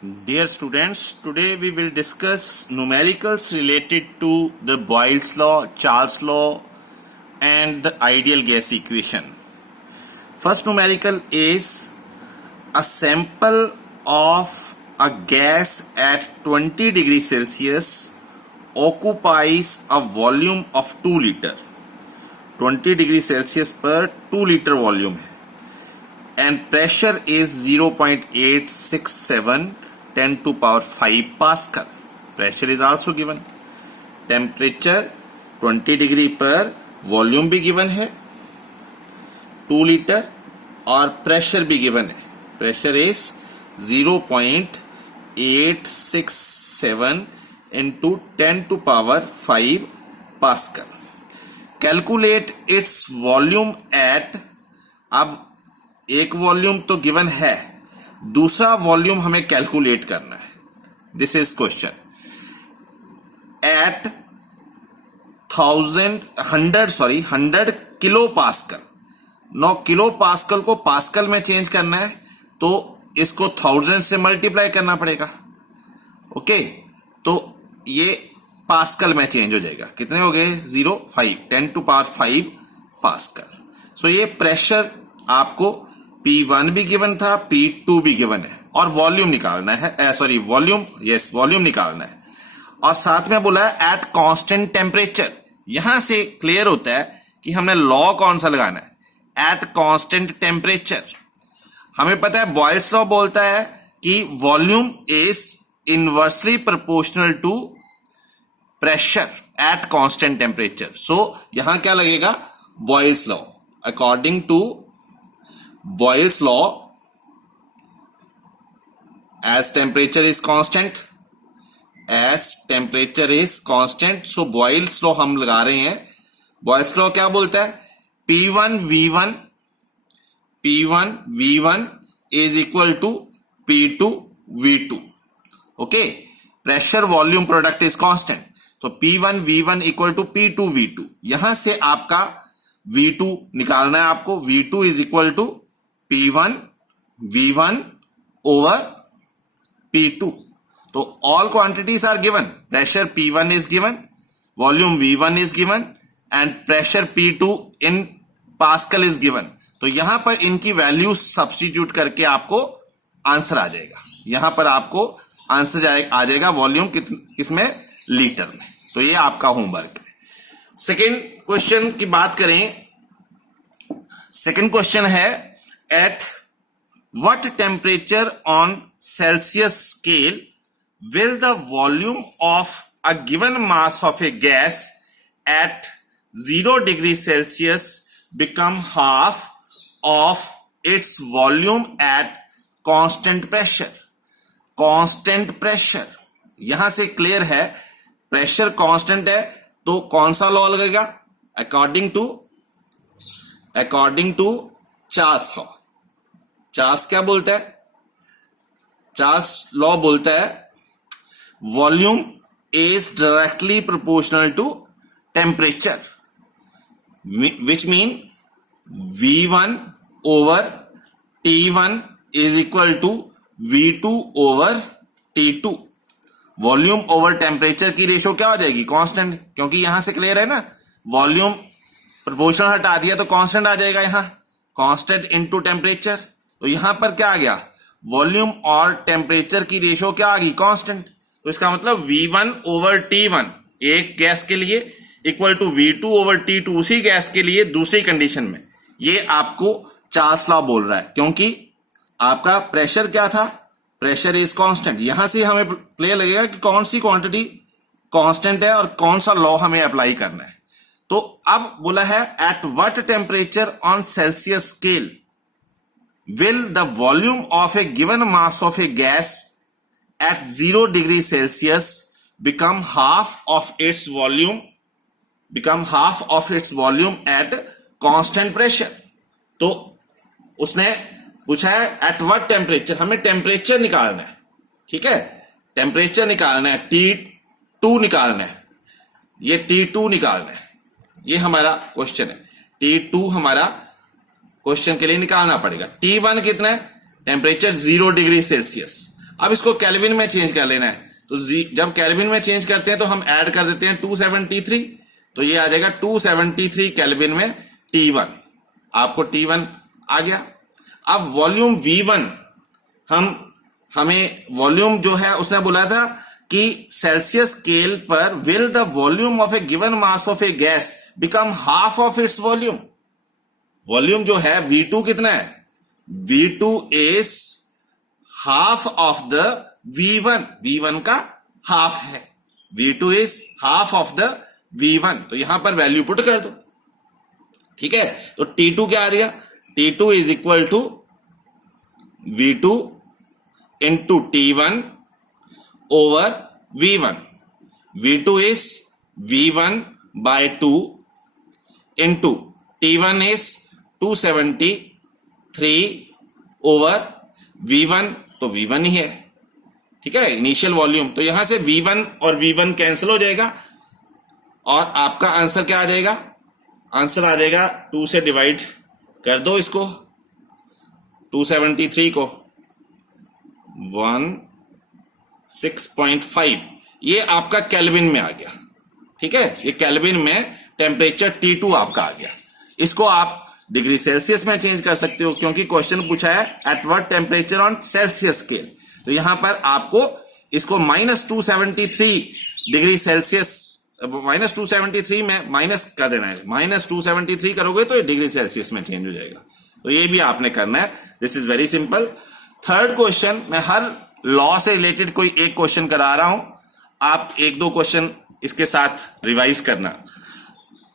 Dear students, today we will discuss numericals related to the Boyle's law, Charles law and the ideal gas equation. First numerical is a sample of a gas at 20 degrees Celsius occupies a volume of 2 liter. 20 degrees Celsius पर 2 liter volume है and pressure is 0.867 10 to power 5 Pascal. Pressure is also given. Temperature 20 degree पर volume भी given है 2 litre और pressure भी given है. Pressure is 0.867 into 10 to power 5 Pascal. Calculate its volume at. अब एक वॉल्यूम तो गिवन है, दूसरा वॉल्यूम हमें कैलकुलेट करना है. This is question. At 100 kilo pascal. 9 kilo pascal को पास्कल में चेंज करना है तो इसको 1000 से मल्टीप्लाई करना पड़ेगा. ओके, तो ये पास्कल में चेंज हो जाएगा. कितने हो गए? 0.5 10 to power 5 पास्कल. सो ये प्रेशर आपको P1 भी गिवन था, P2 भी गिवन है और वॉल्यूम निकालना है. वॉल्यूम निकालना है. और साथ में बोला है एट कांस्टेंट टेम्परेचर. यहां से क्लियर होता है कि हमने लॉ कौन सा लगाना है. At constant temperature. हमें पता है बॉयल्स लॉ बोलता है कि volume is inversely proportional to pressure at constant temperature. So यहां क्या लगेगा? Boyle's law. According to Boyle's law, as temperature is constant, so Boyle's law हम लगा रहे हैं. Boyle's law क्या बोलता है? P1 V1 is equal to P2 V2. Okay, pressure volume product is constant, so P1 V1 equal to P2 V2. यहां से आपका V2 निकालना है आपको. V2 is equal to P1 V1 over P2. तो all quantities are given. Pressure P1 is given, volume V1 is given and pressure P2 in Pascal is given. तो यहां पर इनकी वैल्यू सब्स्टिट्यूट करके आपको आंसर आ जाएगा. यहां पर आपको आंसर आ जाएगा वॉल्यूम किसमें? लीटर में. तो ये आपका होमवर्क है. सेकेंड क्वेश्चन की बात करें. सेकेंड क्वेश्चन है at what temperature on Celsius scale will the volume of a given mass of a gas at 0 degrees Celsius become half of its volume at constant pressure. Constant pressure यहां से clear है. Pressure constant है तो कौन सा law लगेगा? According to Charles law. Charles क्या बोलता है? चार्ल्स लॉ बोलता है volume is directly proportional to temperature, which mean V1 over T1 is equal to V2 over T2. Volume over temperature की रेशो क्या हो जाएगी? कांस्टेंट. क्योंकि यहां से क्लियर है ना, वॉल्यूम प्रोपोर्शनल हटा दिया तो कांस्टेंट आ जाएगा. यहां कांस्टेंट इनटू टेम्परेचर. तो यहां पर क्या आ गया? वॉल्यूम और टेम्परेचर की रेशो क्या आ गई? कांस्टेंट. तो इसका मतलब V1 ओवर T1 एक गैस के लिए equal to V2 over T2 उसी गैस के लिए दूसरी कंडीशन में. ये आपको चार्ल्स लॉ बोल रहा है क्योंकि आपका प्रेशर क्या था? Pressure is constant. यहां से हमें क्लियर लगेगा कि कौन सी क्वांटिटी कांस्टेंट है और कौन सा लॉ हमें अप्लाई करना है. तो अब बोला है at what temperature on Celsius scale will the volume of a given mass of a gas at 0 degrees Celsius become half of its volume at constant pressure. तो उसने पूछा है एट व्हाट टेम्परेचर. हमें टेम्परेचर निकालना है. ठीक है, temperature निकालना है. T2 निकालना है. ये T2 निकालना है. ये हमारा क्वेश्चन है. T2 हमारा क्वेश्चन के लिए निकालना पड़ेगा. T1 कितना है? टेम्परेचर 0 डिग्री सेल्सियस अब इसको केल्विन में चेंज कर लेना है, तो जब केल्विन में चेंज करते हैं तो हम ऐड कर देते हैं 273, तो ये आ जाएगा 273 केल्विन में T1, आपको T1 आ गया। अब वॉल्यूम V1 हमें वॉल्यूम जो है उसने बोला था कि सेल्सियस स्केल पर will the volume of A given mass of A gas become half of its volume. Volume जो है V2 कितना है, V2 is half of the V1, V1 का हाफ है, V2 is half of the V1, तो यहां पर value put कर दो। ठीक है, तो T2 क्या आ गया, T2 is equal to V2 into T1 over V1, V2 is V1 by 2 into T1 is 273 over V1, तो V1 ही है। ठीक है, इनिशियल वॉल्यूम, तो यहां से V1 और V1 कैंसिल हो जाएगा और आपका आंसर क्या आ जाएगा, आंसर आ जाएगा 2 से डिवाइड कर दो इसको, 273 को 6.5, ये आपका केल्विन में आ गया। ठीक है, ये केल्विन में टेम्परेचर T2 आपका आ गया। इसको आप डिग्री सेल्सियस में चेंज कर सकते हो, क्योंकि क्वेश्चन पूछा है at what temperature on Celsius scale, तो यहां पर आपको इसको -273 डिग्री सेल्सियस, -273 में माइनस कर देना है, -273 करोगे तो ये डिग्री सेल्सियस में चेंज हो जाएगा। तो ये भी आपने करना है, this is very simple. Third question, मैं हर लॉ से रिलेटेड कोई एक क्वेश्चन करा रहा हूं, आप एक दो क्वेश्चन इसके साथ रिवाइज करना।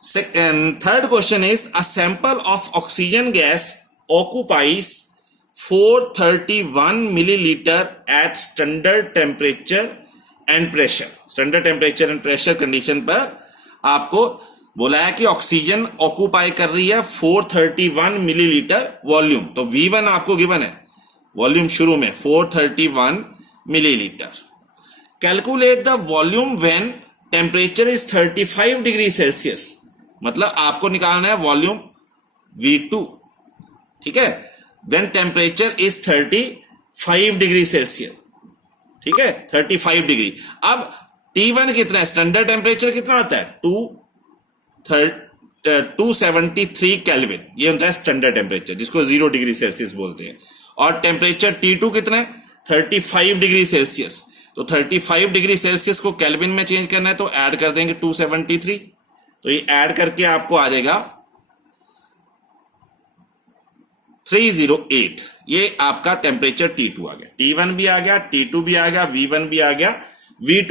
Third question is a sample of oxygen gas occupies 431 millilitre at standard temperature and pressure. Standard temperature and pressure condition पर आपको बोला है कि ऑक्सीजन ऑक्यूपाई कर रही है 431 मिलीलीटर वॉल्यूम, तो V1 आपको गिवन है, वॉल्यूम शुरू में 431 millilitre. Calculate the volume when temperature is 35 degree Celsius, मतलब आपको निकालना है वॉल्यूम V2। ठीक है, when temperature is 35 degree Celsius. ठीक है, 35 डिग्री। अब T1 कितना है, स्टैंडर्ड टेम्परेचर कितना होता है, 273 केल्विन, ये होता है स्टैंडर्ड टेम्परेचर, जिसको 0 डिग्री सेल्सियस बोलते हैं। और टेम्परेचर T2 कितना है, 35 डिग्री सेल्सियस, तो 35 डिग्री सेल्सियस को केल्विन में चेंज करना है, तो ऐड कर देंगे 273, तो ये ऐड करके आपको आ जाएगा 308। ये आपका टेम्परेचर T2 आ गया, T1 भी आ गया, T2 भी आ गया, V1 भी आ गया, V2